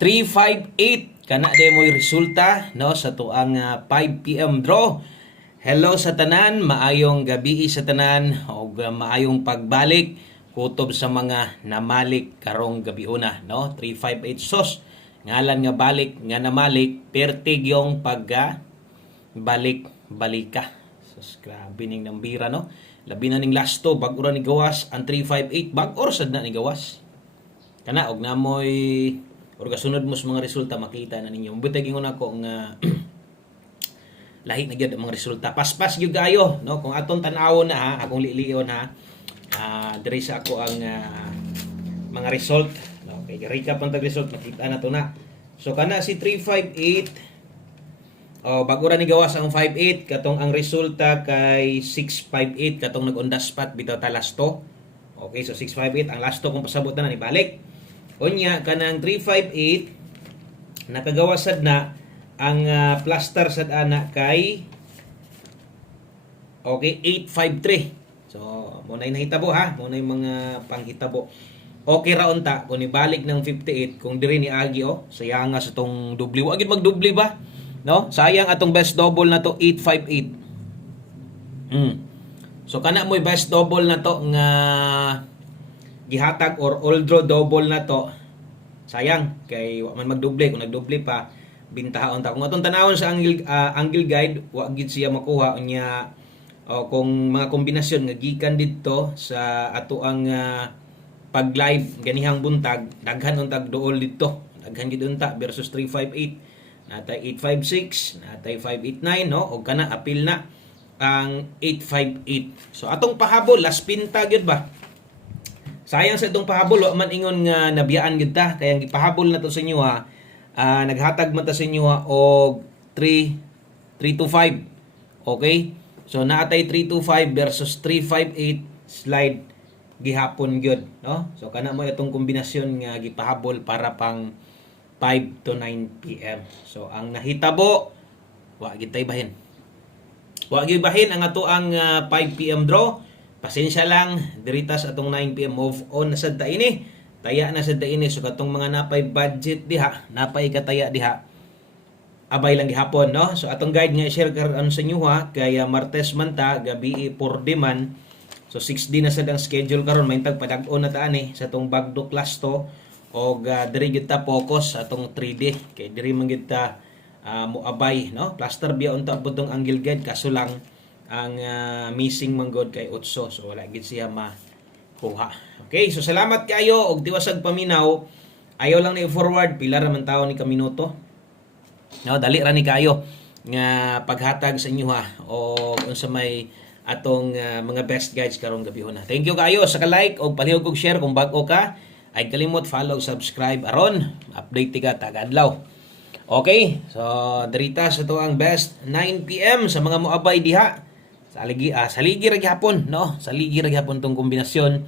358 kana de mo'y resulta no sa tuang 5 PM draw. Hello sa tanan, maayong gabi sa tanan o maayong pagbalik kutob sa mga namalik karong gabi una no. 358 sos ngalan nga balik nga namalik pertig yung pagga balik-balika. Sos grabe ning nambira no. Labi na ning lasto bag ora ni gawas ang 358 bag or sad na ni gawas. Kana og namoy or kasunod mo sa mga resulta makita na ninyo. Butay gingon ako nga lahi na gyud ang mga resulta. Paspas gyud kayo no kung aton tan-awon na ha, akong liliyon ha. Diri sa ako ang mga result no. Okay, recap ang tag-result makita na to na. So kana si 358 bago ra ni gawas ang 58 katong ang resulta kay 658 katong nag-on the spot bitaw ta lasto. Okay, so 658 ang lasto kung pasabot na ni balik. Unya kanang 358 nakagawas sad na ang plaster sad ana kay okay 853. So mo na nahitabo ha, mo na mga panghitabo. Okay ra unta kung ibalik ng 58 kung diri ni agi sayang nga sa tong dubli wa gid magdubli ba no, sayang atong best double na to 858. So kana mo'y best double na to nga gihatag or all draw double na to sayang kay wa man magdoble kung nagdoble pa bintahon ta kung atong tanawon sa angle guide wa gid siya makuha unya kung mga kombinasyon nga gikan didto sa ato ang pag live ganihang buntag daghan untag duol didto daghan gid unta versus 358 natay 856 natay 589 no og kana apil na ang 858. So atong pahabol last pinta gyud ba. Sayang sa itong pahabol, wa man ingon nga nabiyaan gid ta kaya gipahabol na to sa inyo ha. Naghatag man ta sa inyo ha og 325. Okay? So naatay 325 versus 358 slide gihapon gyud, no? So kana mo itong kombinasyon nga gipahabol para pang 5 to 9 PM. So ang nahitabo wa gid tay bahin. Wa gid bahin ang ato ang 5 PM draw. Pasensya lang, diritas atong 9 PM move on na sad ta ini. Taya na sad ta ini so katong mga napay budget diha, napay kataya diha. Abay lang gihapon no. So atong guide nga share karon sa inyo ha kay Martes man ta gabi 4D man. So 6D na sad ang schedule karon may tag padag-on na ta ani sa tong bagdo class to og diri gyud ta focus sa atong 3D kay diri man gyud ta moabay no. Plaster biya unta pud tong angle guide kaso lang ang missing manggod kay Otso so wala gid siya makuha. Okay, so salamat kayo og tiwasag paminaw. Ayaw lang ni forward pila ra man tawo ni kaminuto. No, dali ra ni kayo nga paghatag sa inyo ha o unsa may atong mga best guides karong gabi na. Thank you kayo sa ka-like og palihog og share kung bag-o ka. Ay kalimot follow, subscribe aron update ka taga-adlaw. Okay, so dirita sa to ang best 9 PM sa mga moabay diha. Saligi ra gyapon no. Saligi ra gyapon tong kombinasyon.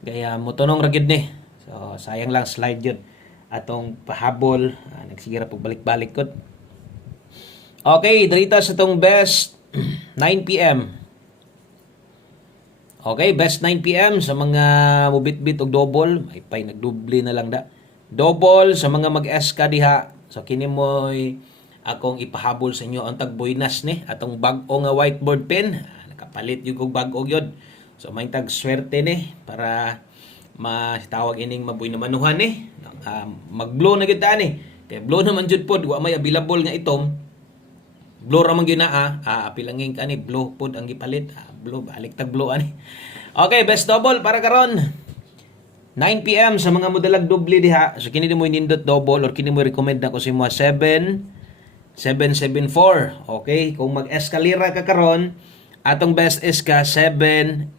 Kaya motonong ra gyud ni. So sayang lang slide gyud atong pahabol. Nagsige ra pagbalik-balik kod. Okay, dirita sa tong best 9 PM. Okay, best 9 PM sa mga mubit-bit og double. Ay pay nagdoble na lang da. Double sa mga mag-SK diha. So kini mo'y akong ipahabol sa inyo ang tagboynas ni atong bag-o nga whiteboard pen. Nakapalit yung kong bag-o yun. So may tag swerte ni para matawag ining mabuy na manuhan ni. Mag-blow na kita ni. Kaya blow naman jud pod wa may available nga itom. Blow ra man gyud na apilangin ka ni blow pod ang gipalit. Blow balik tag blow ani. Okay, best double para karon. 9 PM sa mga modelag doble diha. So kini mo nindot double or kini mo recommend na ko sa mga 774. Okay, kung mag-eskalera ka karon, atong best is ka 789.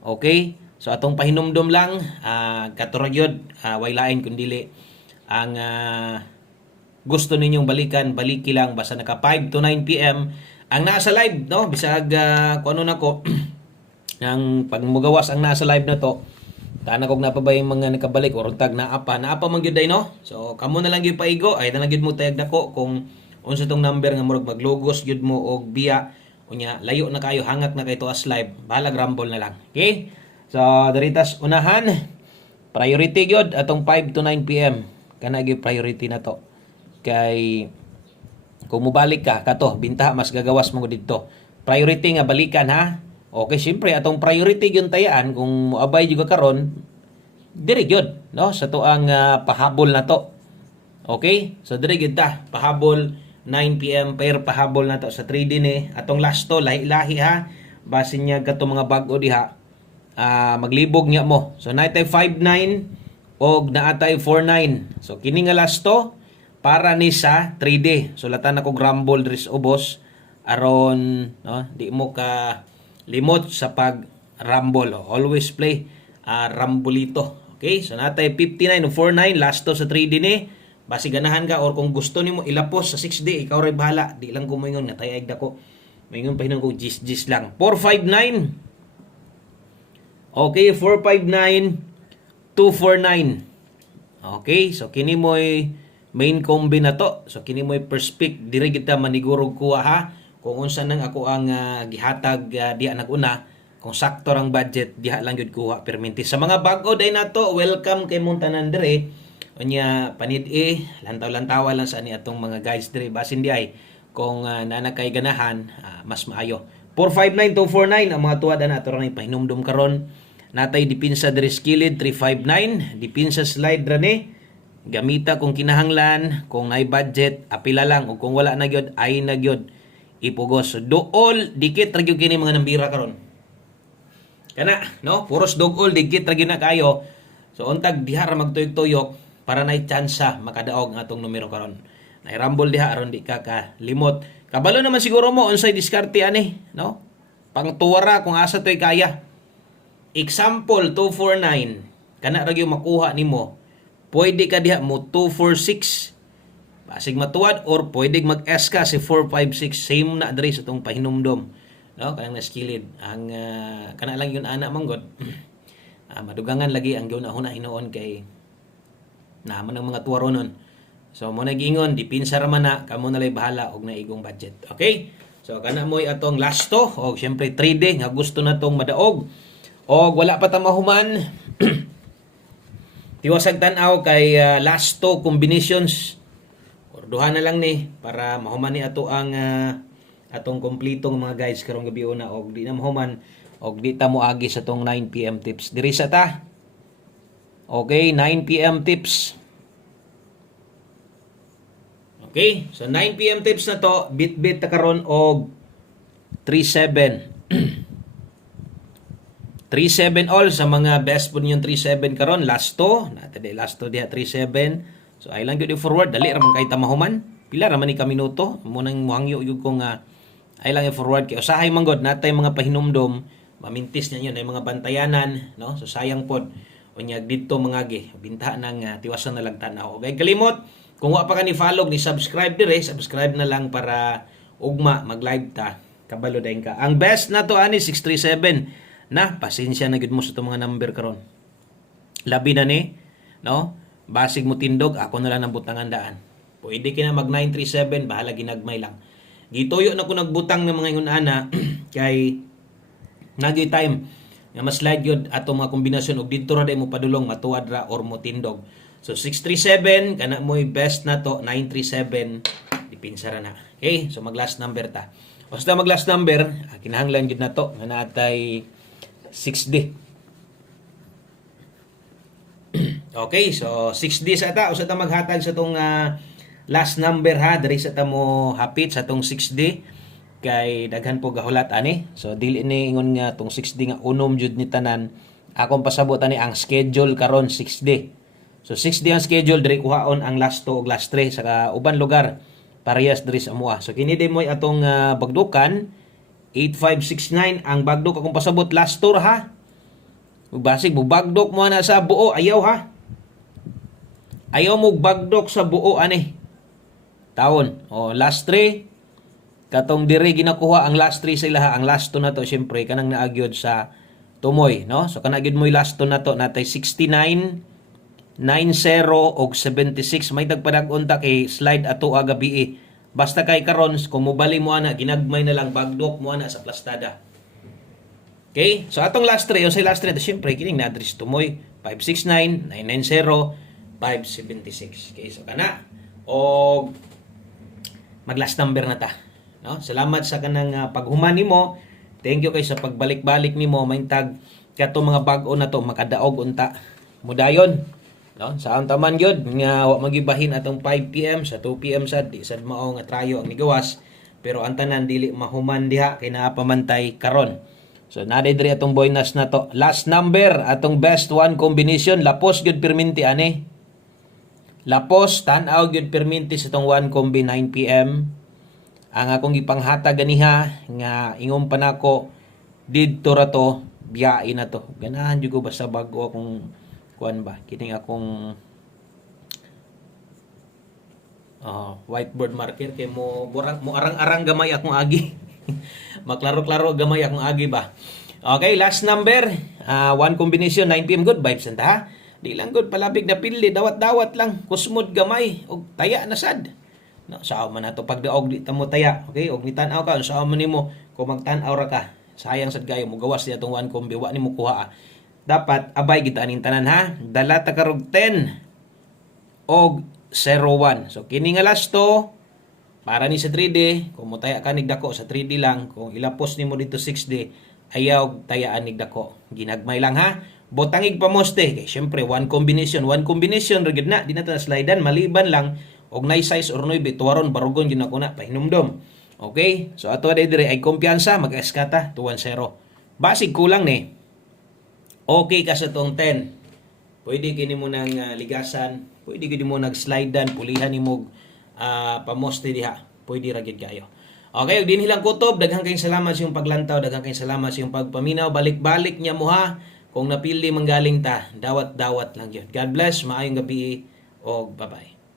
Okay? So atong pahinumdom lang katurogyod way lain kundili ang gusto ninyong balikan, baliki lang basta naka 5 to 9 PM ang nasa live no bisag kung ano nako ang pagmugawas ang nasa live na to. Tana kog napabay mga nakabalik or tag naapa man gyud no. So kamo na lang gyud paigo ay na lang gyud mo tayag nako kung unsa tong number nga murag maglogos gyud mo og biya unya layo na kayo hangat na kay to as live. Balag rumble na lang. Okay? So diritas unahan priority gyud atong 5 to 9 PM. kana gyud priority na to. Kay kung mubalik ka kato bintaha mas gagawas mo didto. Priority nga balikan ha. Okay, syempre atong priority gyud tayaan kung moabay jud ka karon diri gyud no sa tuang pahabol na to. Okay? So diri gyud ta pahabol 9 PM per pahabol na to sa 3D ni atong last to lahi-lahi ha. Basin niya kato mga bag-o diha. Maglibog niya mo. So naitay 59 og naatay 49. So kini nga last to para ni sa 3D. So latan ako grumble diri sa ubos aron no di mo ka limot sa pag rumble. Always play rumbolito. Okay? So natay 59 o 49 last to sa 3D ni. Basi ganahan ka or kung gusto nimo ilapos sa 6D, ikaw ray bahala. Di lang ko moingon natayag dako. Moingon pa hinon ko gis lang. 459. Okay, 459 249. Okay, so kini mo'y main combi na to. So kini mo'y first pick diri kita manigurog kuha ha. Kung unsa nang ako ang gihatag diha naguna, kung sakto ang budget diha lang gyud kuha perminti. Sa mga bag-o day nato, welcome kay mong tanan dire. Unya panid lantaw-lantawa lang sa ani atong mga guys dire basin di ay kung nana kay ganahan mas maayo. 459 249 ang mga tuwad na ato ron pahinumdum karon. Natay dipinsa diri skilid 359, dipinsa slide ra ni. Gamita kung kinahanglan, kung ay budget apila lang ug kung wala na gyud ay na gyud ipugos. So dool dikit ra gyud kini mga nambira karon. Kana no, puros dogol dikit ra gyud na kayo. So untag diha ra magtuyok-tuyok para na tsansa makadaog ang atong numero karon. Nairambol diha aron di ka limot. Kabalo naman siguro mo unsay diskarte ani, no? Pangtuwara kung asa toy kaya. Example 249. Kana ra gyud makuha nimo. Pwede ka diha mo 246. Basig matuwad or pwede mag-S ka si 456 same na diri sa tong pahinumdom. No, kanang naskilid. Ang kana lang yun ana manggod. Madugangan lagi ang gyud na hinoon kay naman ang mga tuwaro nun. So mo nagingon dipinsa ra man na kamo na lay bahala og naigong budget. Okay? So kana moy atong last to og syempre 3D nga gusto na tong madaog. Og wala pa ta mahuman. Tiwasag tan-aw kay last to combinations. Orduhan na lang ni para mahuman ni ato ang atong kompletong mga guys karong gabi una og di na mahuman og di ta moagi sa tong 9 PM tips. Diri sa ta. Okay, 9 PM tips. Okay, so 9 PM tips na to, bit-bit ta karon og 37. 37 all sa mga best po ninyong 37 karon last to, natay last to diha 37. So ay lang gyud forward, dali ra man kay tamahuman. Pila ra man ni ka minuto, mo nang muhangyo gyud ko nga ay lang forward kay usahay manggod natay mga pahinumdom, mamintis niya yun ay mga bantayanan, no? So sayang pod unya didto mga gi binta nang tiwasan na lang tanaw. Okay, kalimot kung wa pa ka ni follow ni subscribe dire, subscribe na lang para ugma mag-live ta. Kabalo dayon ka. Ang best na to ani 637 na pasensya na gid mo sa itong mga number karon. Labi na ni, no? Basig mo tindog, ako na lang ang butangan daan. Pwede kina mag 937, bahala ginagmay lang. Gituyo na ko nagbutang ng mga ingon-ana kay nagi time nga mas slide yun atong mga kombinasyon og dito ra day mo padulong matuwad ra or mo tindog. So 637 kana mo'y best na to 937 dipinsa ra na. Okay, so mag last number ta. Basta mag last number, kinahanglan gid na to nga natay 6D. Okay, so 6D sa ta usa ta maghatag sa tong last number ha diri sa ta mo hapit sa tong 6D kay daghan po gahulat ani. So dili ni ingon nga tong 6D nga unom jud ni tanan. Akong pasabot ani ang schedule karon 6D. So 6D ang schedule diri kuhaon ang last 2 ug last 3 sa uban lugar parehas diri sa amoa. So kini din mo atong bagdukan 8569 ang bagdok akong pasabot last tour ha. Ug basig mo bagdok mo na sa buo ayaw ha. Ayaw mo bagdok sa buo ani. Taon. O last 3 katong diri ginakuha ang last 3 sa ilaha, ang last 2 na to syempre kanang naagyod sa tumoy, no? So kana gyud moy last 2 na to natay 69 90 og 76 may dagpadag unta kay slide ato gabi. Basta kay karon kung mobali mo ana ginagmay na lang bagdok mo ana sa plastada. Okay? So atong last 3, yung sa last 3 syempre kining na address tumoy 569 990 576. Okay, so kana og mag last number na ta, no? Salamat sa kanang paghuman nimo. Thank you kay sa pagbalik-balik nimo maintag kato mga bag-o na to makadaog unta mudayon, no? Sa taman gyud nga wa magibahin atong 5 PM sa 2 PM sad di sad mao nga trayo ang nigawas, pero ang tanan dili mahuman diha kay naa pamantay karon. So naday diri atong bonus na to. Last number atong best one combination lapos gyud perminti ani. Lapos tan-aw gyud perminti sa tong 1 combi 9 PM. Ang akong gipanghatag ganiha nga ingon pa nako didto ra to biyain na to. Ganahan jud ko basta bago akong kuan ba kining akong whiteboard marker kay mo arang-arang gamay akong agi. Maklaro-klaro gamay akong agi ba. Okay, last number, one combination 9 PM good vibes anta ha. Di lang good palabig na pili, dawat-dawat lang, kusmod gamay og taya na sad. No, sao man nato pagdaog di ta mo taya. Okay, og nitan-aw ka sao man nimo kung magtan-aw ra ka. Sayang sad kayo mo gawas niya tong one combi wa nimo kuha. Dapat abay kita aning tanan ha. Dala ta karog 10 og 01. So kini nga last to para ni sa 3D, kung mo taya ka nigdako sa 3D lang, kung ilapos nimo dito 6D, ayaw tayaan nigdako. Ginagmay lang ha. Botangig pamoste kay syempre one combination ra gid na di na ta slidean maliban lang og nay size or noy bituwaron barugon gyud ako na pahinumdom. Okay? So ato dire ay kumpiyansa mag-eskata 210. Basig kulang ni. Okay ka sa tong 10. Pwede kini mo nang ligasan, pwede gid mo nag-slidean, pulihan nimo pamoste diha. Pwede ra gid kayo. Okay, ug dinhi lang kutob, daghang kayong salamat sa iyong paglantaw, daghang kayong salamat sa iyong pagpaminaw, balik-balik niya mo ha. Kung napili manggaling ta, dawat-dawat lang yun. God bless, maayong gabi, o bye-bye.